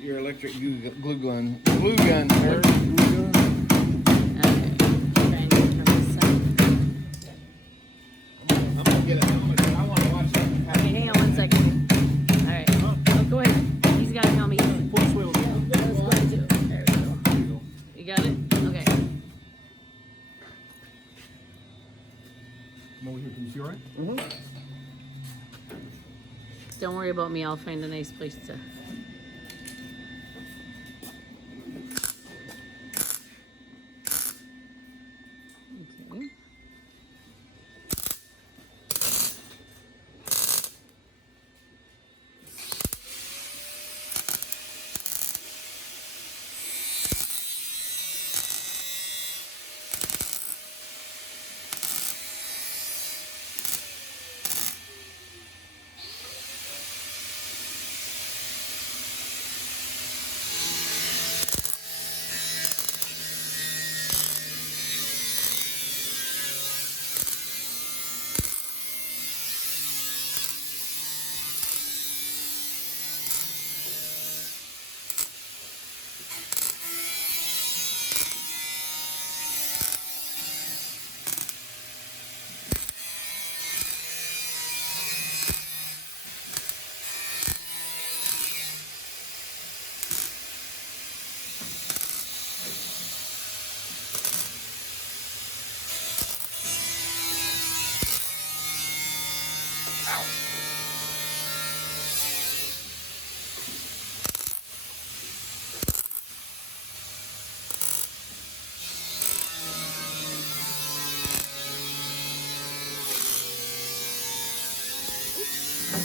Your electric glue gun. Glue gun, sir. Okay, try and do it from this side. I'm gonna get it. I want to watch it. Okay, hang on 1 second. All right. Oh, go ahead. He's got to tell me. Let's go to- There we go. You got it? Okay. Come over here, can you see all right? Don't worry about me. I'll find a nice place to. Okay.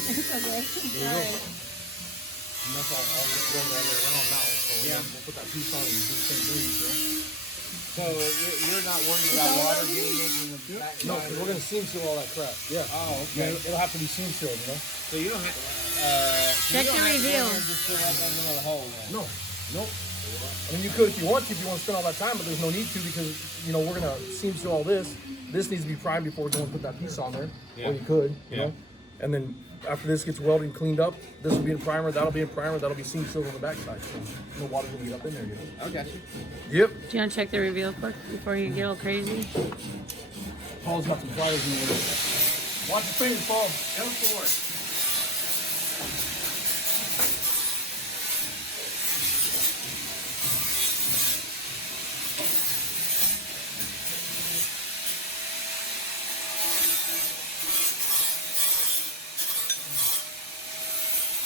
It's okay. Sorry. And that's all going all the way around now. So yeah, we'll put that piece on and do the same thing. So you're not worried about water getting into the back? No, because we're gonna seam seal all that crap. Yeah. Oh, Yeah, okay. it'll have to be seam sealed, you know? So you don't have. Check the review. Just fill up that little hole then. No, nope. I mean, you could if you want to, if you want to spend all that time, but there's no need to because, you know, we're gonna seam seal all this. This needs to be primed before we go and put that piece on there. Yeah. Or you could, you Yeah. know? And then after this gets welded and cleaned up, this will be in primer, that'll be in primer, that'll be seam sealed on the backside. So no water's gonna get up in there, you know? I got you. Yep. Do you want to check the review quick before you get all crazy? Paul's got some pliers in there. Watch your fingers, Paul. Go for it.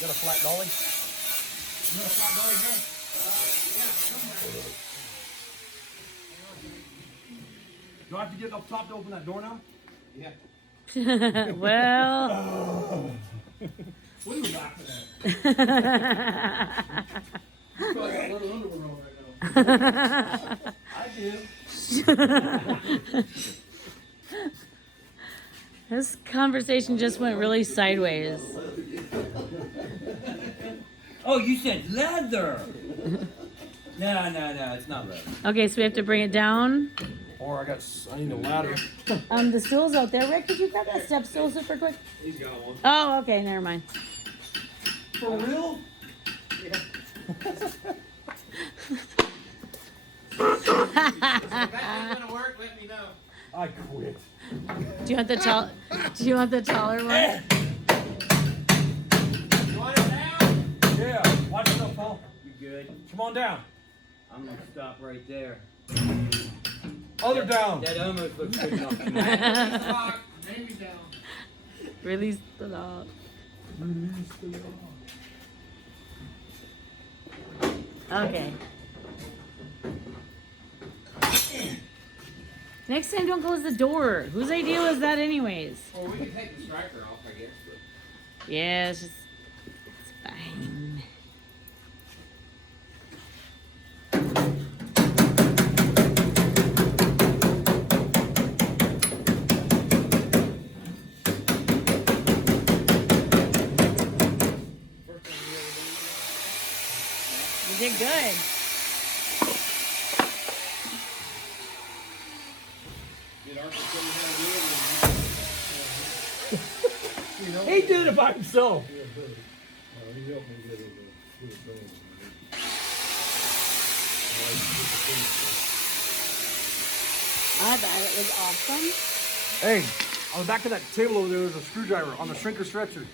Got a flat dolly? Do I have to get up top to open that door now? Yeah. Well, What are you laughing at? You probably got a little underwear on right now. I do. this conversation just went really sideways. Oh, you said leather! No, it's not leather. Okay, so we have to bring it down. Or I need a ladder. The stool's out there. Rick, could you grab that step stool super quick? He's got one. Oh, okay, never mind. For real? That's gonna work. Let me know. I quit. Do you want the tall? Do you want the taller one? You want it down? Yeah, watch yourself, Paul. You good? Come on down. I'm gonna stop right there. Other down. That almost looks good enough to me. Lock. Maybe down. Release the lock. Okay. Next time, don't close the door. Whose idea was that, anyways? Or we can take the striker off, I guess. But Yeah, it's fine. You did good. He did it by himself. I thought it was awesome. Hey, on the back of that table over there, there's a screwdriver on the shrinker stretcher.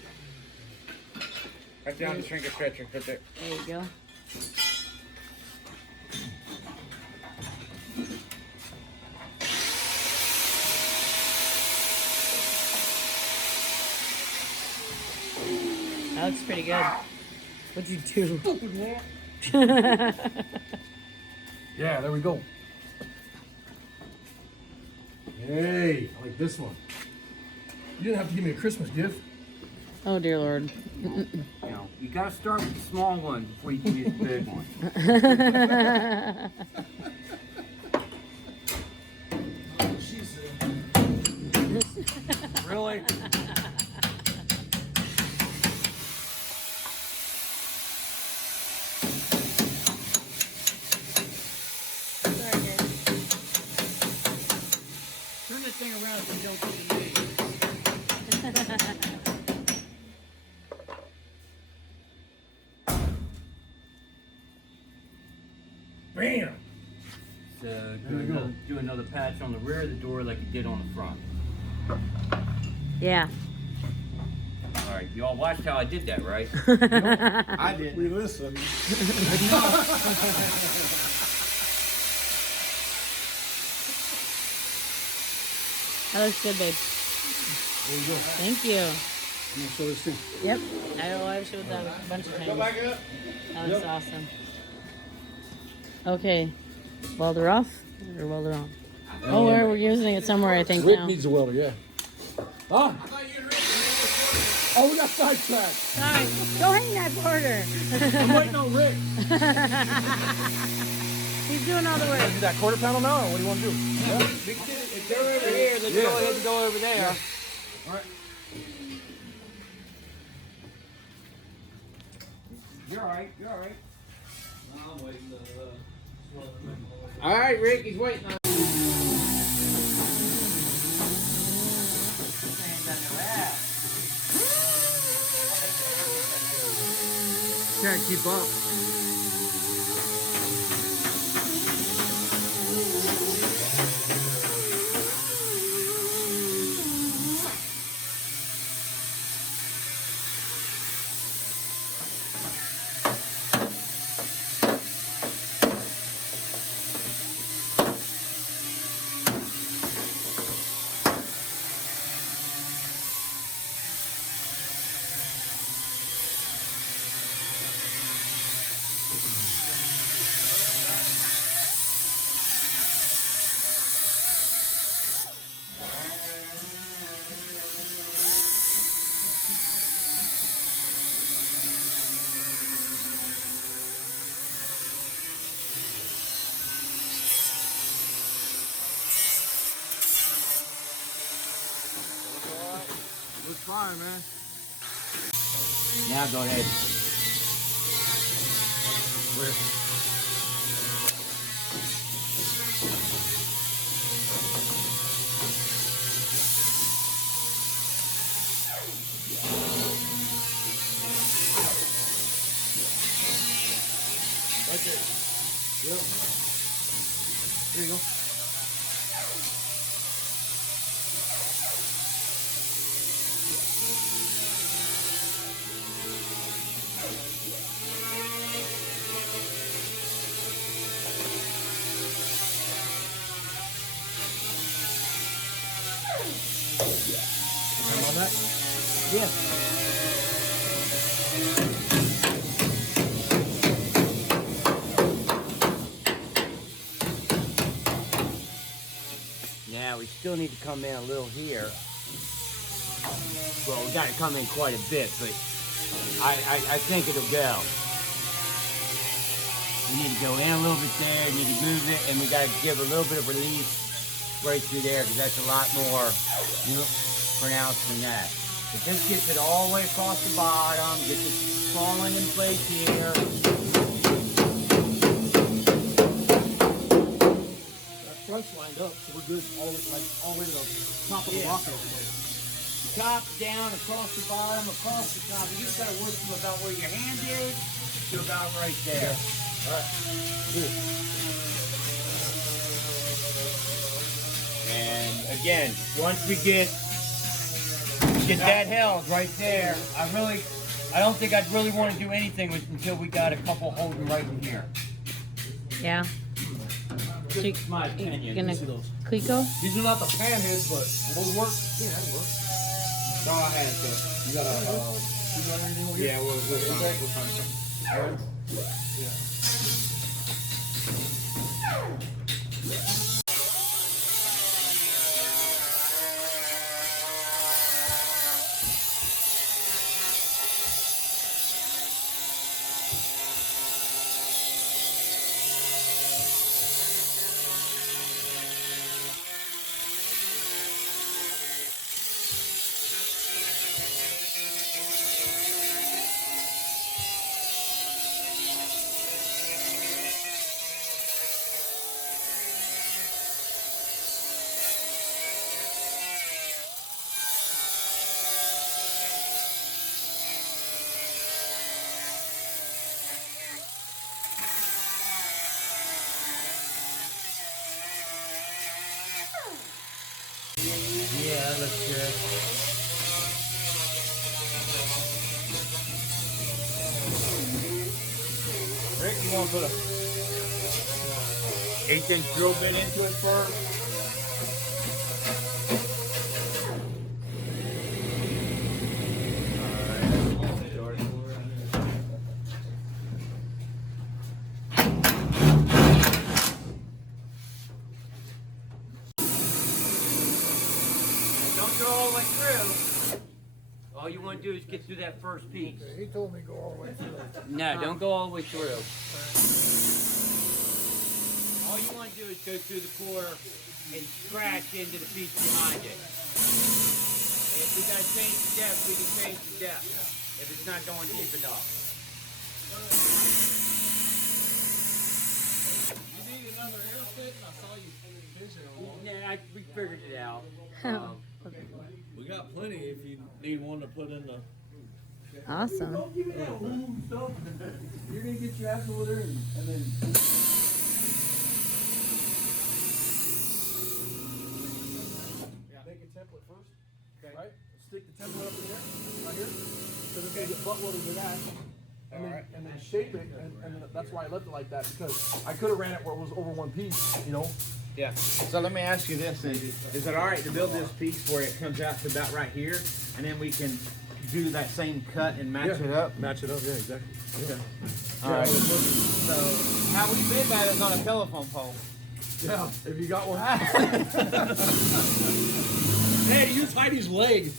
right down the shrink stretcher. Put there. There you go. That looks pretty good. What'd you do? Yeah, there we go. Hey, I like this one. You didn't have to give me a Christmas gift. Oh dear Lord. You know, you gotta start with the small one before you give me the big one. Really? Sorry, guys. Turn this thing around so you don't put the knee. Bam! So do another patch on the rear of the door like you did on the front. Yeah. All right, you all watched how I did that, right? I did. We listen. That looks good, babe. There you go. Thank you. I'm gonna show this thing. Yep. I've showed that a bunch of Go times. back up. That looks awesome. Okay. Welder off or welder on? Oh, we're using it somewhere, I think, Rick now. needs a welder, yeah. Huh? I thought you were ready. Oh, we got sidetracked. Sorry. Go hang that quarter. I'm waiting on Rick. He's doing all the work. Do that quarter panel now, or what do you want to do? Yeah. If they're over here, let's Yeah. go ahead and go over there. All right. You're all right. You're all right. All right, Rick, he's waiting on. Can't keep up. Looks fine, man. Now go ahead. Here you go. Time on that? Yeah. Now we still need to come in a little here. Well, we got to come in quite a bit, but I think it'll go. We need to go in a little bit there, need to move it, and we got to give a little bit of relief right through there, because that's a lot more, you know, pronounced than that. But this gets it all the way across the bottom, gets it falling in place here. That front's lined up, so we're good all the way to the top of the rocker. Top, down, across the bottom, across the top. You just got to work from about where your hand is to about right there. All right, cool. And again, once we get that held right there, I don't think I'd really want to do anything with until we got a couple holding right in here. Yeah. Just my You opinion. gonna Clico? These are not the pan heads, but those work. Yeah, that work. Go ahead, sir. You got anything over here? Yeah, we'll find something. All right. Yeah. Yeah, that looks good. Rick, you want to put a 1/8" drill bit into it first? Don't go all the way through. All you want to do is get through that first piece. He told me go all the way through. No, don't go all the way through. All you want to do is go through the core and scratch into the piece behind it. And if we got to change the depth, we can change the depth if it's not going deep enough. You need another air fit? I saw you fishing a lot. Yeah, we figured it out. We got plenty if you need one to put in the. Awesome. You're gonna get your ass over there and then. Make a template first. Okay. Right? Stick the template up in there, right here. So it's gonna get butt loaded with that. And then shape it, and then that's why I left it like that, because I could have ran it where it was over one piece, you know? Yeah. So let me ask you this then. Is it alright to build this piece where it comes out to about right here, and then we can do that same cut and match it up? Match it up, yeah, exactly. Okay. Alright. So how we did that is on a telephone pole. Yeah, if you got one. Hey, use Heidi's leg.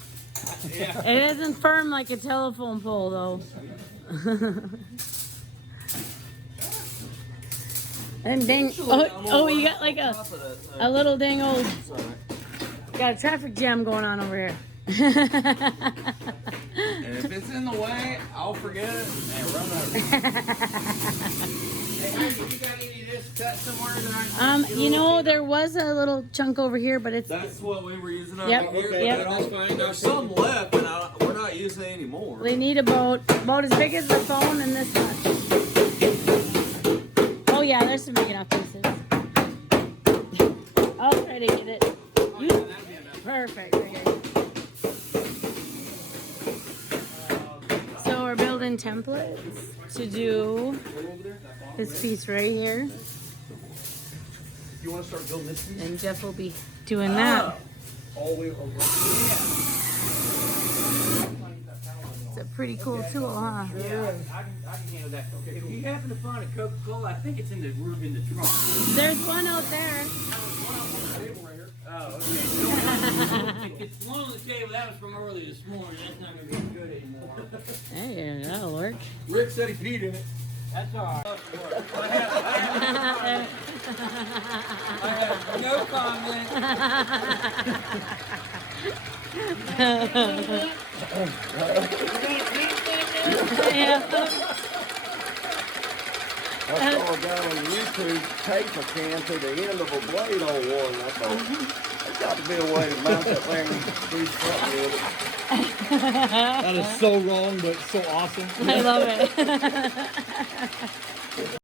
Yeah. It isn't firm like a telephone pole, though. And dang, oh, you got like a little dang old, got a traffic jam going on over here. And if it's in the way, I'll forget it and run over. Hey, Heidi, you got any of this cut somewhere that You know, there was a little chunk over here, but it's, That's what we were using out Yep, here. yep. That's fine. There's some left, and we're not using it anymore. we need about as big as the phone and this much. Oh yeah, there's some big enough pieces. Perfect. Okay. So we're building templates to do this piece right here. You wanna start building this piece? And Jeff will be doing that. All the way over. It's a pretty cool tool, huh? Yeah, I can handle that. Okay, if you happen to find a Coca-Cola, I think it's in the trunk. There's one out there. Oh, okay. If it's one on the table, that was from early this morning. That's not gonna be good anymore. Hey, that'll work. Rick said he peed in it. That's all right. I have no comment. I saw a guy on YouTube tape a can to the end of a blade on one, and I thought, there's got to be a way to mount that thing and do something with it. That is so wrong, but so awesome. I love it.